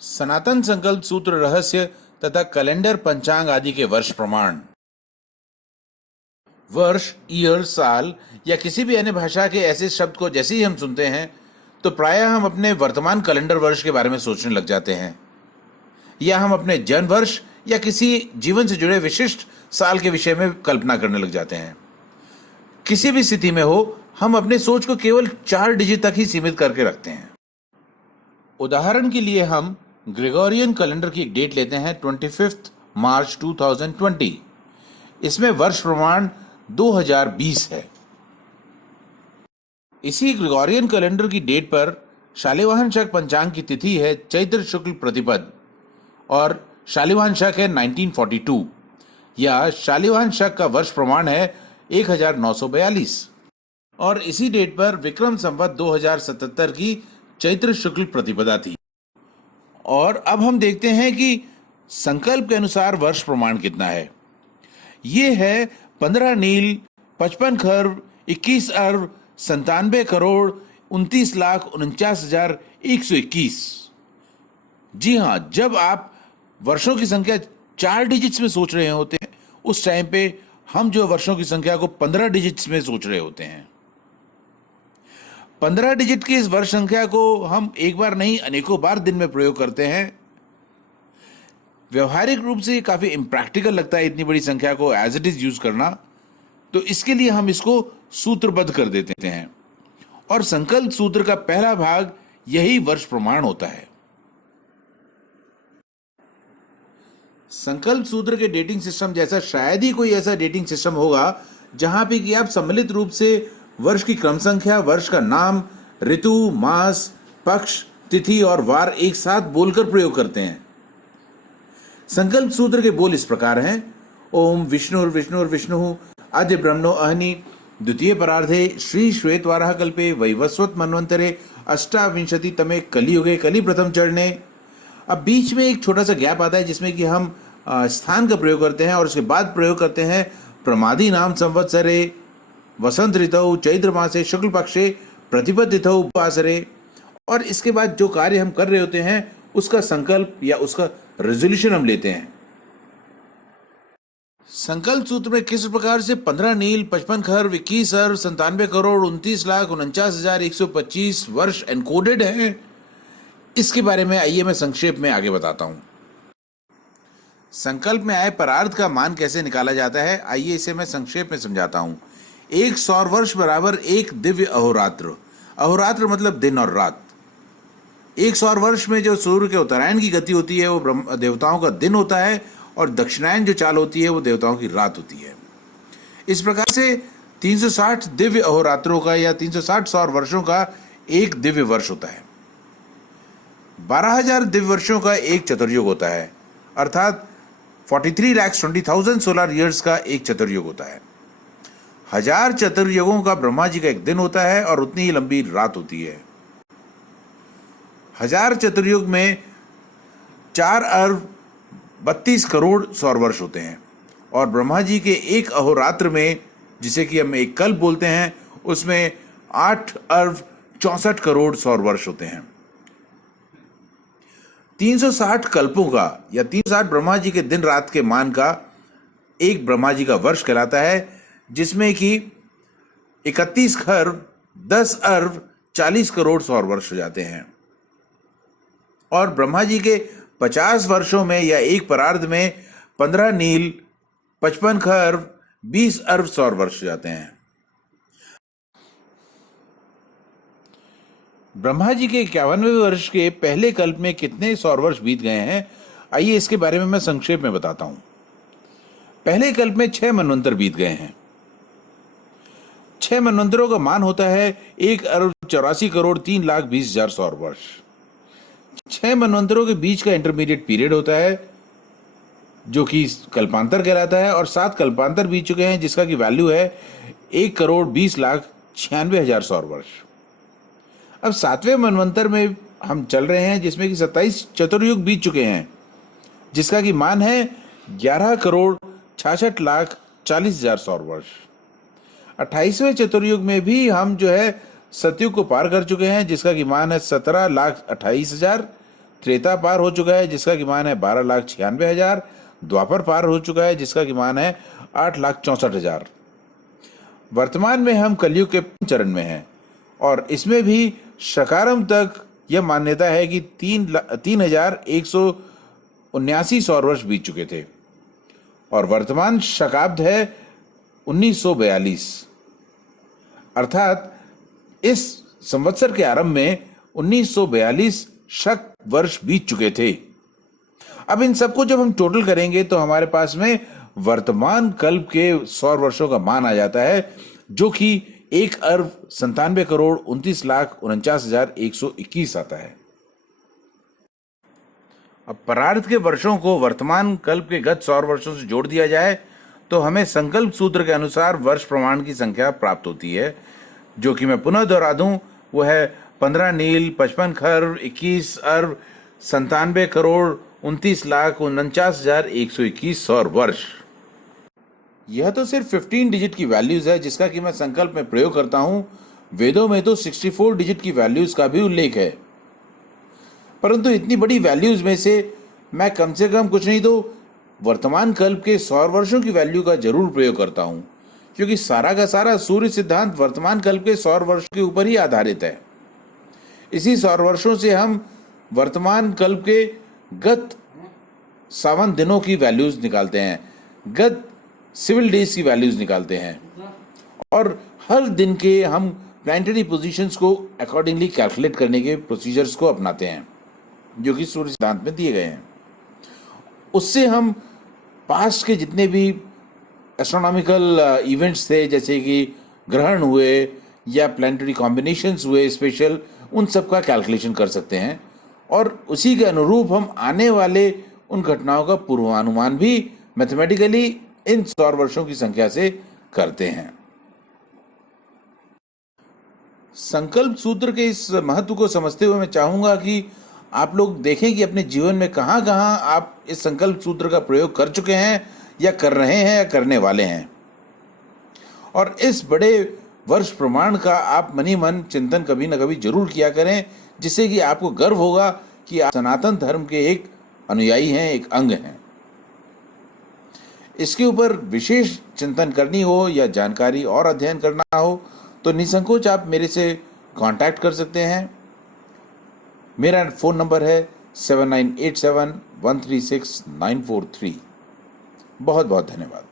सनातन संकल्प सूत्र रहस्य तथा कैलेंडर पंचांग आदि के वर्ष प्रमाण। वर्ष, ईयर, साल या किसी भी अन्य भाषा के ऐसे शब्द को जैसे ही हम सुनते हैं तो प्रायः हम अपने वर्तमान कैलेंडर वर्ष के बारे में सोचने लग जाते हैं, या हम अपने जन्म वर्ष या किसी जीवन से जुड़े विशिष्ट साल के विषय में कल्पना करने लग जाते हैं। किसी भी स्थिति में हो, हम अपने सोच को केवल 4 डिजिट तक ही सीमित करके रखते हैं। उदाहरण के लिए हम ग्रेगोरियन कैलेंडर की एक डेट लेते हैं 25 मार्च 2020। इसमें वर्ष प्रमाण 2020 है। इसी ग्रेगोरियन कैलेंडर की डेट पर शालिवाहन शक पंचांग की तिथि है चैत्र शुक्ल प्रतिपद और शालिवाहन शक है 1942, या शालिवाहन शक का वर्ष प्रमाण है 1942। और इसी डेट पर विक्रम संवत 2077 की चैत्र शुक्ल प्रतिपदा थी। और अब हम देखते हैं कि संकल्प के अनुसार वर्ष प्रमाण कितना है। ये है 15 नील 55 खर्व 21 अरब 97 करोड़ 29,49,121। जी हाँ, जब आप वर्षों की संख्या 4 डिजिट्स में सोच रहे होते हैं, उस टाइम पे हम जो वर्षों की संख्या को 15 डिजिट्स में सोच रहे होते हैं। 15 डिजिट की इस वर्ष संख्या को हम एक बार नहीं अनेकों बार दिन में प्रयोग करते हैं। व्यवहारिक रूप से काफी इम्प्रैक्टिकल लगता है इतनी बड़ी संख्या को एज इट इज यूज करना, तो इसके लिए हम इसको सूत्रबद्ध कर देते हैं और संकल्प सूत्र का पहला भाग यही वर्ष प्रमाण होता है। संकल्प सूत्र के डेटिंग सिस्टम जैसा शायद ही कोई ऐसा डेटिंग सिस्टम होगा जहां पे कि आप सम्मिलित रूप से वर्ष की क्रम संख्या, वर्ष का नाम, ऋतु, मास, पक्ष, तिथि और वार एक साथ बोलकर प्रयोग करते हैं। संकल्प सूत्र के बोल इस प्रकार हैं: ओम विष्णुर्विष्णुर्विष्णु आद्य ब्रह्मणो अहनि द्वितीय परार्धे श्री श्वेतवाराह कल्पे वैवस्वत मन्वंतरे अष्टाविंशति तमे कलियुगे कलि प्रथम चरणे। अब बीच में एक छोटा सा गैप आता है जिसमें कि हम स्थान का प्रयोग करते हैं और उसके बाद प्रयोग करते हैं प्रमादी नाम संवत्सरे वसंत ऋतौ चैत्र मासे शुक्ल पक्षे प्रतिपद तिथौ वासरे। और इसके बाद जो कार्य हम कर रहे होते हैं उसका संकल्प या उसका रेजोल्यूशन हम लेते हैं। संकल्प सूत्र में किस प्रकार से 15 नील 55 खर्व 21 अरब 97 करोड़ 29,49,125 वर्ष एनकोडेड है, इसके बारे में आइए मैं संक्षेप में आगे बताता हूं। संकल्प में आए परार्थ का मान कैसे निकाला जाता है, आइए इसे मैं संक्षेप में समझाता हूं। एक सौर वर्ष बराबर एक दिव्य अहोरात्र। अहोरात्र मतलब दिन और रात। एक सौर वर्ष में जो सूर्य के उत्तरायण की गति होती है वो देवताओं का दिन होता है और दक्षिणायन जो चाल होती है वो देवताओं की रात होती है। इस प्रकार से 360 दिव्य अहोरात्रों का या 360 सौर वर्षों का एक दिव्य वर्ष होता है। 12,000 दिव्य वर्षों का एक चतुर्युग होता है, अर्थात 43,20,000 सोलर ईयर्स का एक चतुर्युग होता है। 1000 चतुर्युगों का ब्रह्मा जी का एक दिन होता है और उतनी ही लंबी रात होती है। 1000 चतुर्युग में 4 अरब 32 करोड़ सौर वर्ष होते हैं और ब्रह्मा जी के एक अहोरात्र में, जिसे कि हम एक कल्प बोलते हैं, उसमें 8 अरब 64 करोड़ सौर वर्ष होते हैं। 360 कल्पों का या 360 ब्रह्मा जी के दिन रात के मान का एक ब्रह्मा जी का वर्ष कहलाता है, जिसमें कि 31 खर्व 10 अरब 40 करोड़ सौर वर्ष हो जाते हैं। और ब्रह्मा जी के 50 वर्षों में या एक परार्ध में 15 नील 55 खर्व 20 अरब सौर वर्ष हो जाते हैं। ब्रह्मा जी के 51वें वर्ष के पहले कल्प में कितने सौर वर्ष बीत गए हैं, आइए इसके बारे में मैं संक्षेप में बताता हूं। पहले कल्प में 6 मनवंतर बीत गए हैं। 6 मनवंतरों का मान होता है 1 अरब 84 करोड़ 3,20,000 सौर वर्ष। 6 मनवंतरों के बीच का इंटरमीडिएट पीरियड होता है जो कि कल्पांतर कहलाता है, और 7 कल्पांतर बीत चुके हैं जिसका की वैल्यू है 1,20,96,000 सौर वर्ष। अब 7वें मनवंतर में हम चल रहे हैं जिसमें कि 27 चतुर्युग बीत चुके हैं जिसका की मान है 11 करोड़ 66,40,000 सौर वर्ष। 28वें चतुर्युग में भी हम जो है सतयुग को पार कर चुके हैं जिसका की मान है 17,28,000 त्रेता पार हो चुका है जिसका की मान है 12,96,000, द्वापर पार हो चुका है जिसका की मान है 8,64,000। वर्तमान में हम कलयुग के चरण में हैं और इसमें भी शकारम तक यह मान्यता है कि 3,179 सौर वर्ष बीत चुके थे और वर्तमान शकाब्द है 1942, अर्थात इस संवत्सर के आरंभ में 1942 शक वर्ष बीत चुके थे। अब इन सबको जब हम टोटल करेंगे तो हमारे पास में वर्तमान कल्प के सौर वर्षों का मान आ जाता है जो कि 1,97,29,49,121 आता है। अब परार्थ के वर्षों को वर्तमान कल्प के गत सौर वर्षों से जोड़ दिया जाए तो हमें संकल्प सूत्र के अनुसार वर्ष प्रमाण की संख्या प्राप्त होती है, जो कि मैं पुनः दोहरा दूं, वो है 15 नील 55 खर्व 21 अरब 97 करोड़ 29,49,121 सौर वर्ष। यह तो सिर्फ 15 डिजिट की वैल्यूज है जिसका कि मैं संकल्प में प्रयोग करता हूं। वेदों में तो 64 डिजिट की वैल्यूज का भी उल्लेख है, परंतु इतनी बड़ी वैल्यूज में से मैं कम से कम कुछ नहीं तो वर्तमान कल्प के सौर वर्षों की वैल्यू का जरूर प्रयोग करता हूं, क्योंकि सारा का सारा सूर्य सिद्धांत वर्तमान कल्प के सौर वर्ष के ऊपर ही आधारित है। इसी सौर वर्षों से हम वर्तमान कल्प के गत सावन दिनों की वैल्यूज निकालते हैं, गत सिविल डेज की वैल्यूज निकालते हैं और हर दिन के हम प्लैनेटरी पोजीशंस को अकॉर्डिंगली कैलकुलेट करने के प्रोसीजर्स को अपनाते हैं जो कि सूर्य सिद्धांत में दिए गए हैं। उससे हम पास्ट के जितने भी एस्ट्रोनॉमिकल इवेंट्स थे, जैसे कि ग्रहण हुए या प्लैनेटरी कॉम्बिनेशंस हुए स्पेशल, उन सब का कैलकुलेशन कर सकते हैं और उसी के अनुरूप हम आने वाले उन घटनाओं का पूर्वानुमान भी मैथमेटिकली इन सौर वर्षों की संख्या से करते हैं। संकल्प सूत्र के इस महत्व को समझते हुए मैं चाहूंगा कि आप लोग देखें कि अपने जीवन में कहां कहां आप इस संकल्प सूत्र का प्रयोग कर चुके हैं या कर रहे हैं या करने वाले हैं, और इस बड़े वर्ष प्रमाण का आप मनी मन चिंतन कभी न कभी जरूर किया करें, जिससे कि आपको गर्व होगा कि आप सनातन धर्म के एक अनुयायी हैं, एक अंग हैं। इसके ऊपर विशेष चिंतन करनी हो या जानकारी और अध्ययन करना हो तो निसंकोच आप मेरे से कांटेक्ट कर सकते हैं। मेरा फ़ोन नंबर है 7987136943। बहुत बहुत धन्यवाद।